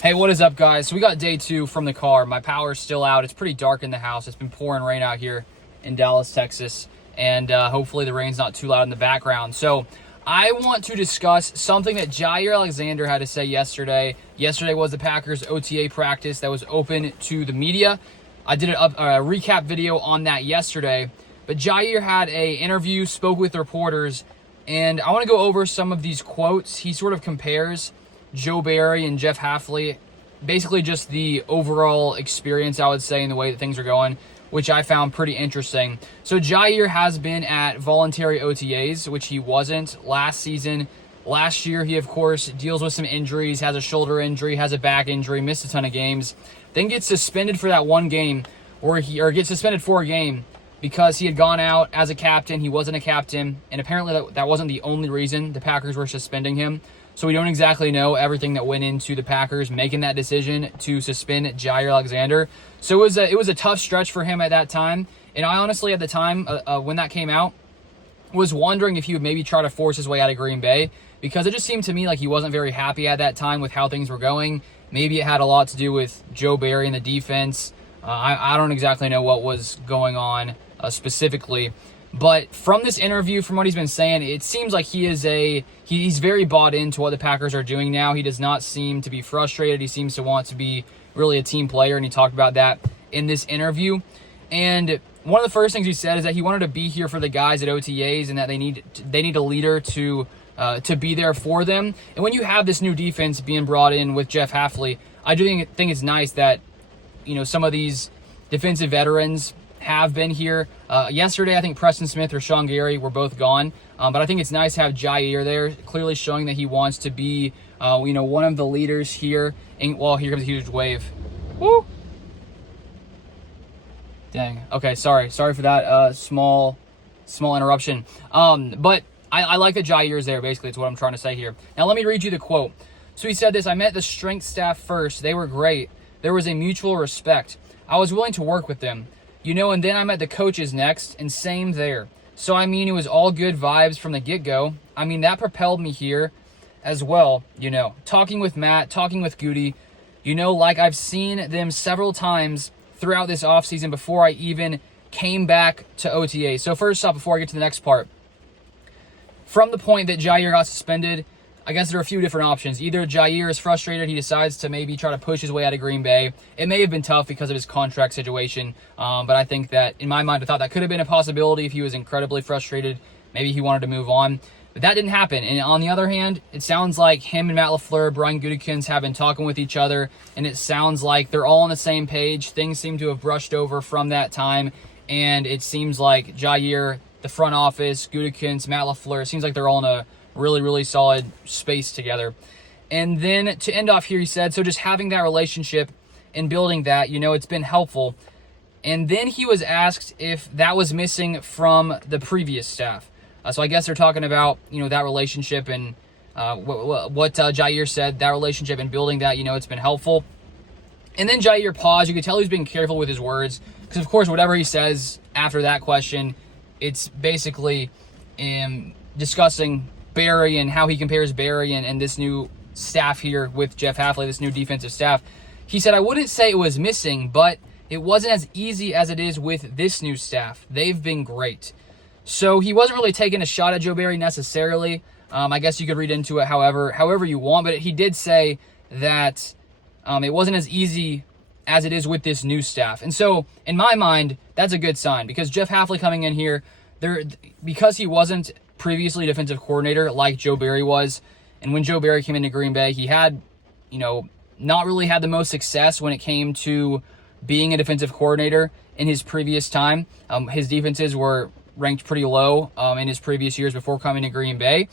Hey, what is up, guys? So we got day 2 from the car. My power's still out. It's pretty dark in the house. It's been pouring rain out here in Dallas, Texas, and hopefully the rain's not too loud in the background. So I want to discuss something that Jaire Alexander had to say yesterday. Yesterday was the Packers OTA practice that was open to the media. I did a recap video on that yesterday, but Jaire had an interview, spoke with reporters, and I want to go over some of these quotes. He sort of compares Joe Barry and Jeff Hafley, basically just the overall experience, I would say, in the way that things are going, which I found pretty interesting. So Jaire has been at voluntary OTAs, which he wasn't last season. Last year, he, of course, deals with some injuries, has a shoulder injury, has a back injury, missed a ton of games, then gets suspended for that one game, or gets suspended for a game because he had gone out as a captain. He wasn't a captain, and apparently that wasn't the only reason the Packers were suspending him. So we don't exactly know everything that went into the Packers making that decision to suspend Jaire Alexander. So it was a tough stretch for him at that time. And I honestly, at the time when that came out, was wondering if he would maybe try to force his way out of Green Bay, because it just seemed to me like he wasn't very happy at that time with how things were going. Maybe it had a lot to do with Joe Barry and the defense. I don't exactly know what was going on specifically. But from this interview, from what he's been saying, it seems like he's very bought into what the Packers are doing now. He does not seem to be frustrated. He seems to want to be really a team player, and he talked about that in this interview. And one of the first things he said is that he wanted to be here for the guys at OTAs, and that they need a leader to be there for them. And when you have this new defense being brought in with Jeff Hafley, I do think it's nice that some of these defensive veterans have been here. Yesterday, I think Preston Smith or Sean Gary were both gone. But I think it's nice to have Jaire there, clearly showing that he wants to be, one of the leaders here. And, well, here comes a huge wave. Woo! Dang. Okay, sorry for that small interruption. But I like that Jaire is there, basically. It's what I'm trying to say here. Now, let me read you the quote. So he said this: "I met the strength staff first. They were great. There was a mutual respect. I was willing to work with them. And then I met the coaches next, and same there. So, it was all good vibes from the get-go. That propelled me here as well, Talking with Matt, talking with Goody, like I've seen them several times throughout this offseason before I even came back to OTA." So first off, before I get to the next part, from the point that Jaire got suspended, I guess there are a few different options. Either Jaire is frustrated, he decides to maybe try to push his way out of Green Bay. It may have been tough because of his contract situation, but I think that, in my mind, I thought that could have been a possibility if he was incredibly frustrated. Maybe he wanted to move on, but that didn't happen. And on the other hand, it sounds like him and Matt LaFleur, Brian Gutekunst, have been talking with each other, and it sounds like they're all on the same page. Things seem to have brushed over from that time, and it seems like Jaire, the front office, Gutekunst, Matt LaFleur, it seems like they're all in a really, really solid space together. And then to end off here, he said, so just having that relationship and building that, it's been helpful. And then he was asked if that was missing from the previous staff. So I guess they're talking about, that relationship, and what Jaire said, that relationship and building that, it's been helpful. And then Jaire paused. You could tell he's being careful with his words, because, of course, whatever he says after that question, it's basically discussing Barry and how he compares Barry and this new staff here with Jeff Hafley, this new defensive staff. He said, "I wouldn't say it was missing, but it wasn't as easy as it is with this new staff. They've been great." So he wasn't really taking a shot at Joe Barry necessarily. I guess you could read into it however you want, but he did say that it wasn't as easy as it is with this new staff. And so, in my mind, that's a good sign, because Jeff Hafley coming in here, because he wasn't previously defensive coordinator like Joe Barry was, and when Joe Barry came into Green Bay, he had, not really had the most success when it came to being a defensive coordinator in his previous time. His defenses were ranked pretty low in his previous years before coming to Green Bay,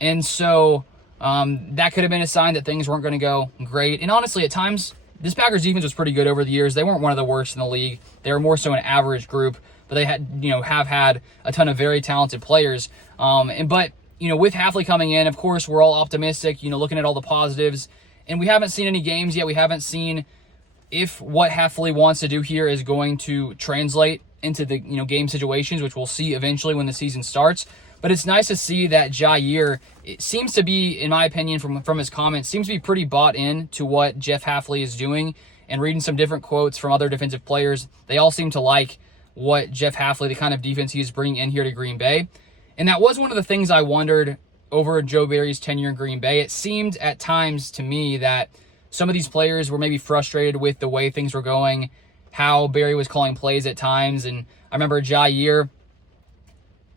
and so that could have been a sign that things weren't going to go great. And honestly, at times, this Packers defense was pretty good over the years. They weren't one of the worst in the league. They were more so an average group, but they have had a ton of very talented players. But with Hafley coming in, of course, we're all optimistic, looking at all the positives, and we haven't seen any games yet. We haven't seen if what Hafley wants to do here is going to translate into the, game situations, which we'll see eventually when the season starts. But it's nice to see that Jaire, it seems to be, in my opinion, from his comments, seems to be pretty bought in to what Jeff Hafley is doing. And reading some different quotes from other defensive players, they all seem to like what Jeff Hafley, the kind of defense he is bringing in here to Green Bay. And that was one of the things I wondered over Joe Barry's tenure in Green Bay. It seemed at times to me that some of these players were maybe frustrated with the way things were going, how Barry was calling plays at times. And I remember Jaire,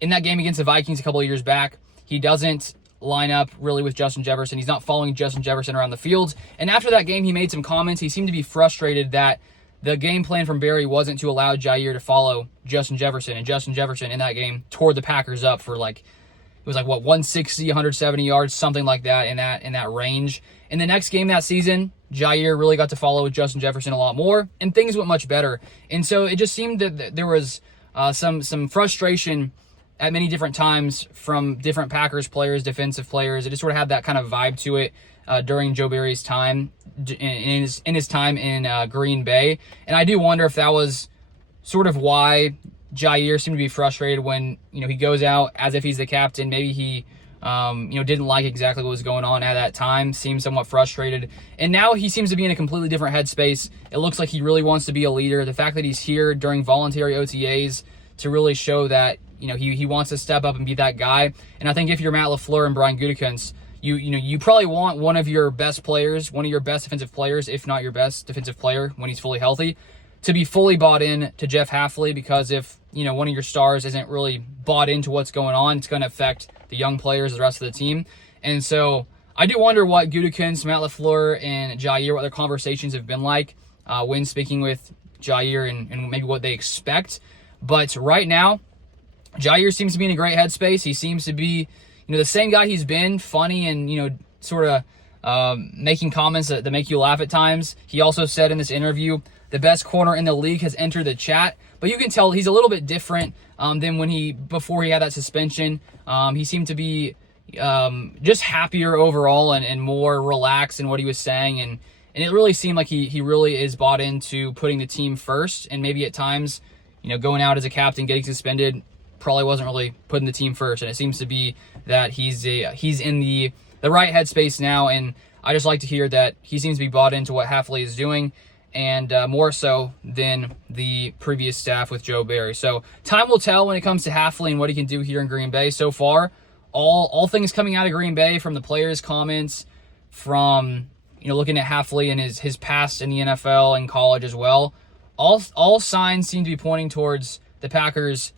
in that game against the Vikings a couple of years back, he doesn't line up really with Justin Jefferson. He's not following Justin Jefferson around the field. And after that game, he made some comments. He seemed to be frustrated that the game plan from Barry wasn't to allow Jaire to follow Justin Jefferson. And Justin Jefferson in that game tore the Packers up for 160, 170 yards, something like that in that range. In the next game that season, Jaire really got to follow Justin Jefferson a lot more, and things went much better. And so it just seemed that there was some frustration at many different times from different Packers players, defensive players. It just sort of had that kind of vibe to it during Joe Barry's time, in his time in Green Bay. And I do wonder if that was sort of why Jaire seemed to be frustrated when, he goes out as if he's the captain. Maybe he, didn't like exactly what was going on at that time, seemed somewhat frustrated. And now he seems to be in a completely different headspace. It looks like he really wants to be a leader. The fact that he's here during voluntary OTAs to really show that, he wants to step up and be that guy. And I think if you're Matt LaFleur and Brian Gutekunst, you probably want one of your best players, one of your best defensive players, if not your best defensive player when he's fully healthy, to be fully bought in to Jeff Hafley, because if, one of your stars isn't really bought into what's going on, it's going to affect the young players, the rest of the team. And so I do wonder what Gutekunst, Matt LaFleur, and Jaire, what their conversations have been like when speaking with Jaire and maybe what they expect. But right now, Jaire seems to be in a great headspace. He seems to be, the same guy he's been, funny and, sort of making comments that make you laugh at times. He also said in this interview, the best corner in the league has entered the chat. But you can tell he's a little bit different than before he had that suspension. He seemed to be just happier overall and more relaxed in what he was saying. And it really seemed like he really is bought into putting the team first. And maybe at times, going out as a captain, getting suspended, probably wasn't really putting the team first. And it seems to be that he's in the right headspace now. And I just like to hear that he seems to be bought into what Hafley is doing, and more so than the previous staff with Joe Barry. So time will tell when it comes to Hafley and what he can do here in Green Bay. So far, all things coming out of Green Bay, from the players' comments, from looking at Hafley and his past in the NFL and college as well, all signs seem to be pointing towards the Packers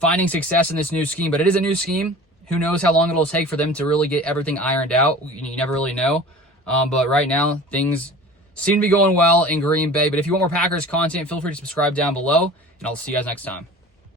finding success in this new scheme. But it is a new scheme. Who knows how long it'll take for them to really get everything ironed out. You never really know. But right now, things seem to be going well in Green Bay. But if you want more Packers content, feel free to subscribe down below, and I'll see you guys next time.